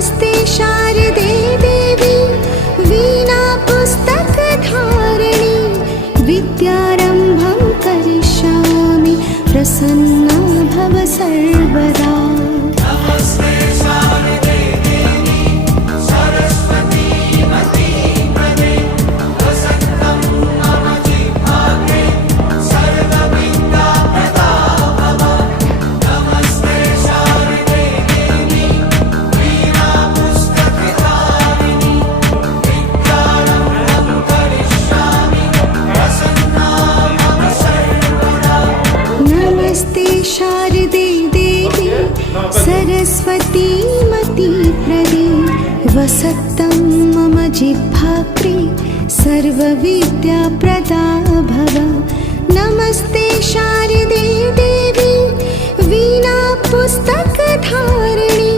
नमस्ते शारदे देवी वीणा पुस्तकधारिणी विद्यारम्भं करिष्यामि प्रसन्ना भव सर्वदा। नमस्ते शारदे देवी सरस्वती मतीमते वसन्तं मम जिह्वाग्रे सर्वविद्याप्रदा भव। नमस्ते शारदे देवी वीणा पुस्तकधारिणी विद्यारम्भं करिष्यामि प्रसन्ना मम सर्वदा। नमस्ते शारदे देवी सरस्वती मतीप्रदे वसत्तं मम जिह्वाग्रे सर्वविद्याप्रदा भव। नमस्ते शारदे देवी वीणा पुस्तकधारिणी